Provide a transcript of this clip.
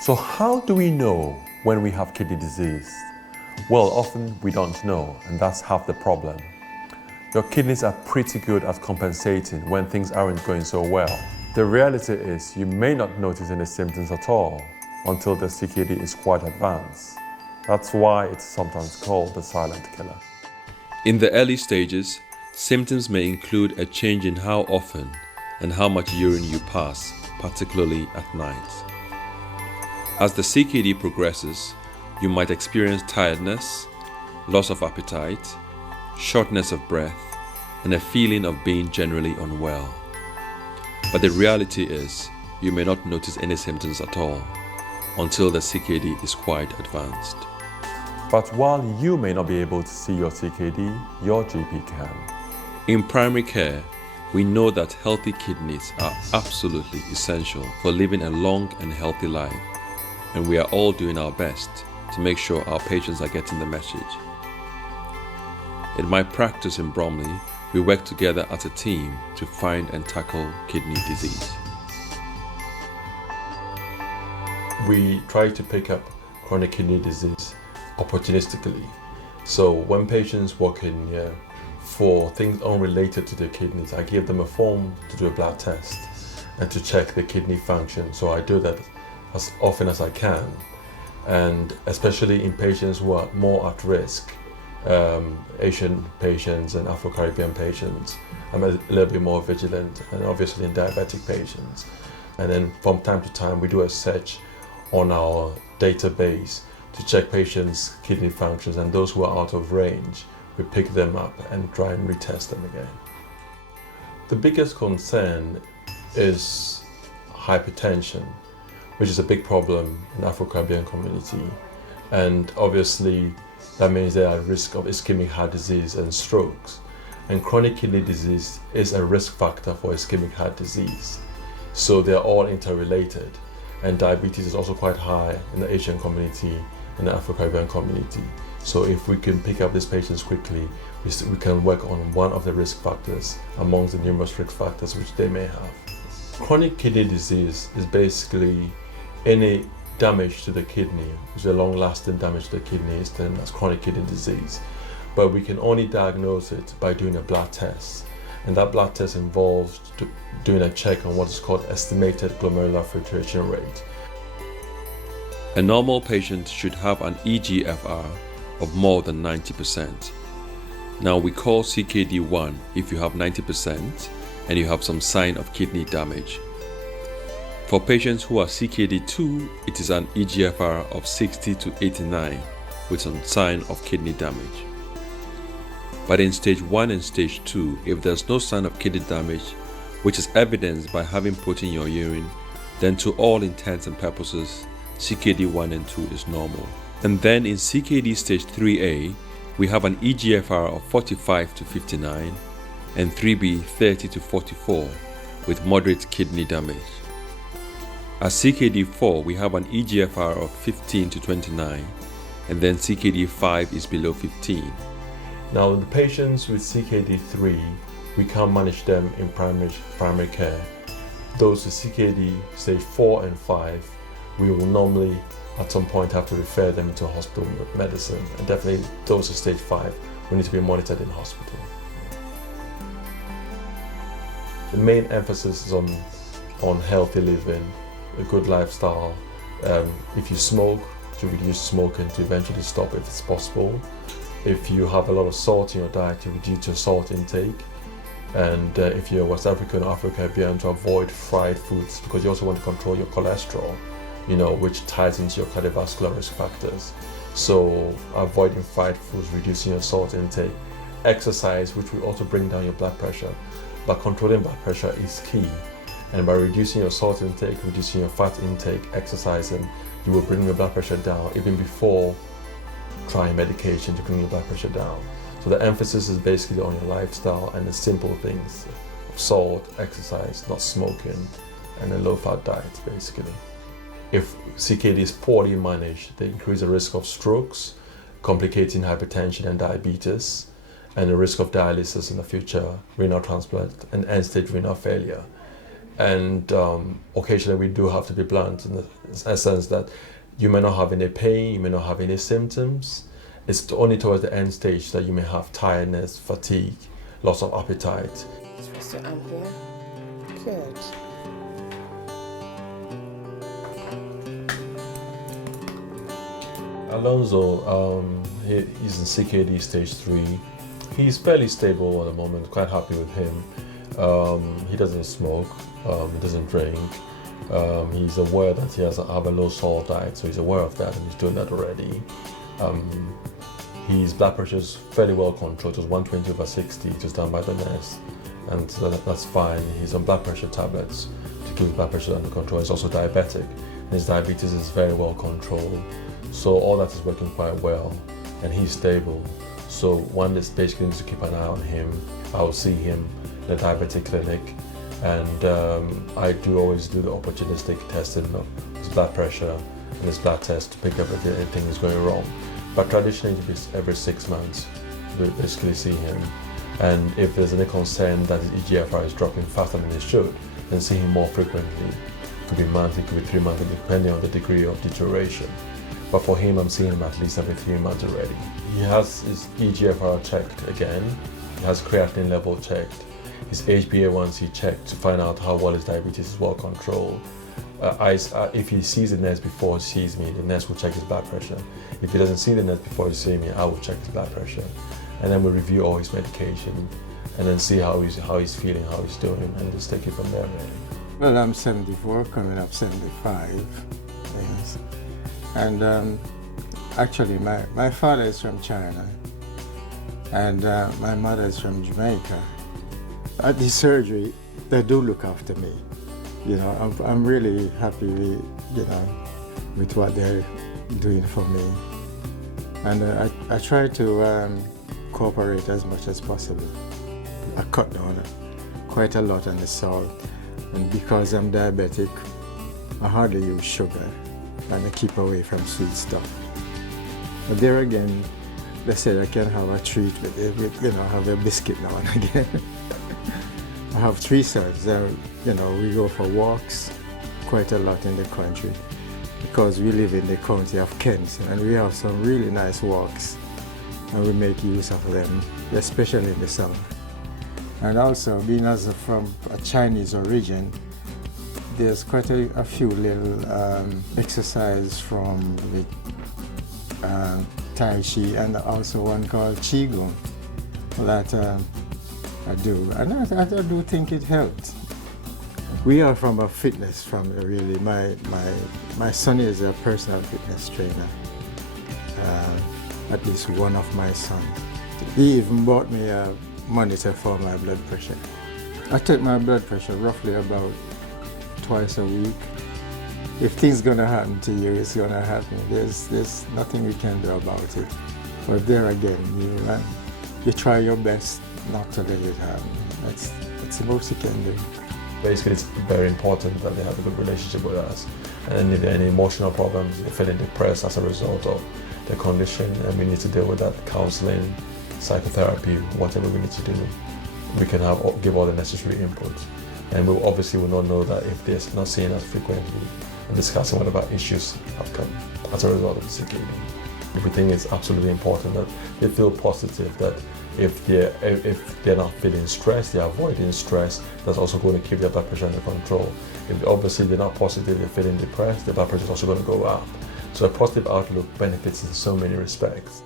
So how do we know when we have kidney disease? Well, often we don't know, and that's half the problem. Your kidneys are pretty good at compensating when things aren't going so well. The reality is you may not notice any symptoms at all until the CKD is quite advanced. That's why it's sometimes called the silent killer. In the early stages, symptoms may include a change in how often and how much urine you pass, particularly at night. As the CKD progresses, you might experience tiredness, loss of appetite, shortness of breath, and a feeling of being generally unwell. But the reality is, you may not notice any symptoms at all until the CKD is quite advanced. But while you may not be able to see your CKD, your GP can. In primary care, we know that healthy kidneys are absolutely essential for living a long and healthy life, and we are all doing our best to make sure our patients are getting the message. In my practice in Bromley, we work together as a team to find and tackle kidney disease. We try to pick up chronic kidney disease opportunistically. So when patients walk in here for things unrelated to their kidneys, I give them a form to do a blood test and to check the kidney function. So I do that as often as I can, and especially in patients who are more at risk, Asian patients and Afro-Caribbean patients, I'm a little bit more vigilant, and obviously in diabetic patients. And then from time to time we do a search on our database to check patients' kidney functions, and those who are out of range, we pick them up and try and retest them again. The biggest concern is hypertension, which is a big problem in the Afro-Caribbean community. And obviously that means they are at risk of ischemic heart disease and strokes. And chronic kidney disease is a risk factor for ischemic heart disease. So they're all interrelated. And diabetes is also quite high in the Asian community and the Afro-Caribbean community. So if we can pick up these patients quickly, we can work on one of the risk factors amongst the numerous risk factors which they may have. Chronic kidney disease is basically any damage to the kidney, which is a long-lasting damage to the kidney, is then as chronic kidney disease. But we can only diagnose it by doing a blood test. And that blood test involves doing a check on what is called estimated glomerular filtration rate. A normal patient should have an eGFR of more than 90%. Now we call CKD 1 if you have 90% and you have some sign of kidney damage. For patients who are CKD 2, it is an eGFR of 60 to 89 with some sign of kidney damage. But in stage 1 and stage 2, if there's no sign of kidney damage, which is evidenced by having protein in your urine, then to all intents and purposes, CKD 1 and 2 is normal. And then in CKD stage 3A, we have an eGFR of 45 to 59 and 3B 30 to 44 with moderate kidney damage. At CKD 4, we have an eGFR of 15 to 29, and then CKD 5 is below 15. Now, the patients with CKD 3, we can't manage them in primary care. Those with CKD stage 4 and 5, we will normally at some point have to refer them into hospital medicine, and definitely those with stage 5 will need to be monitored in hospital. The main emphasis is on healthy living, a good lifestyle. If you smoke, to reduce smoking, to eventually stop if it's possible. If you have a lot of salt in your diet, to reduce your salt intake. And if you're West African or Afro-Caribbean, to avoid fried foods, because you also want to control your cholesterol, which ties into your cardiovascular risk factors. So avoiding fried foods, reducing your salt intake. Exercise, which will also bring down your blood pressure. But controlling blood pressure is key. And by reducing your salt intake, reducing your fat intake, exercising, you will bring your blood pressure down even before trying medication to bring your blood pressure down. So the emphasis is basically on your lifestyle and the simple things of salt, exercise, not smoking, and a low-fat diet, basically. If CKD is poorly managed, they increase the risk of strokes, complicating hypertension and diabetes, and the risk of dialysis in the future, renal transplant, and end-stage renal failure. And occasionally we do have to be blunt in the sense that you may not have any pain, you may not have any symptoms. It's only towards the end stage that you may have tiredness, fatigue, loss of appetite. Supposed to here. Good. Alonso, he's in CKD stage 3. He's fairly stable at the moment, quite happy with him. He doesn't smoke, he doesn't drink. He's aware that he has to have a low salt diet, so he's aware of that and he's doing that already. His blood pressure is fairly well controlled. It was 120/60, just done by the nurse, and so that's fine. He's on blood pressure tablets to keep his blood pressure under control. He's also diabetic, and his diabetes is very well controlled. So all that is working quite well, and he's stable. So one is basically needs to keep an eye on him. I'll see him in the diabetic clinic, and I do always do the opportunistic testing of his blood pressure and his blood test to pick up if anything is going wrong. But traditionally, every 6 months, we basically see him. And if there's any concern that his eGFR is dropping faster than it should, then see him more frequently. It could be monthly, it could be 3 monthly, depending on the degree of deterioration. But for him, I'm seeing him at least every 3 months already. He has his eGFR checked again. He has creatinine level checked. His HbA1c checked to find out how well his diabetes is well controlled. If he sees the nurse before he sees me, the nurse will check his blood pressure. If he doesn't see the nurse before he sees me, I will check his blood pressure. And then we review all his medication and then see how he's feeling, how he's doing, and just take it from there, really. Well, I'm 74, coming up 75. Yes. And actually, my father is from China, and my mother is from Jamaica. At the surgery, they do look after me. You know, I'm really happy with, with what they're doing for me. And I try to cooperate as much as possible. I cut down quite a lot on the salt, and because I'm diabetic, I hardly use sugar, and I keep away from sweet stuff. But there again, they said I can have a treat with have a biscuit now and again. I have 3 sons. We go for walks quite a lot in the country because we live in the county of Kent, and we have some really nice walks, and we make use of them, especially in the summer. And also, being from a Chinese origin, there's quite a few little exercises from the Tai Chi, and also one called Qigong that I do, and I do think it helped. We are from a fitness family, really. My son is a personal fitness trainer, at least one of my sons. He even bought me a monitor for my blood pressure. I take my blood pressure roughly about twice a week. If things gonna happen to you, it's gonna happen. There's nothing we can do about it. But there again, you try your best not to let it happen. That's the most you can do. Basically, it's very important that they have a good relationship with us. And if there are any emotional problems, they're feeling depressed as a result of the condition, and we need to deal with that, counseling, psychotherapy, whatever we need to do, we can give all the necessary input. And we obviously will not know that if they're not seeing us frequently and discussing what about issues have come as a result of the CKD. We think it's absolutely important that they feel positive, that if they're not feeling stressed, they're avoiding stress, that's also going to keep their blood pressure under control. If obviously they're not positive, they're feeling depressed, their blood pressure is also going to go up. So a positive outlook benefits in so many respects.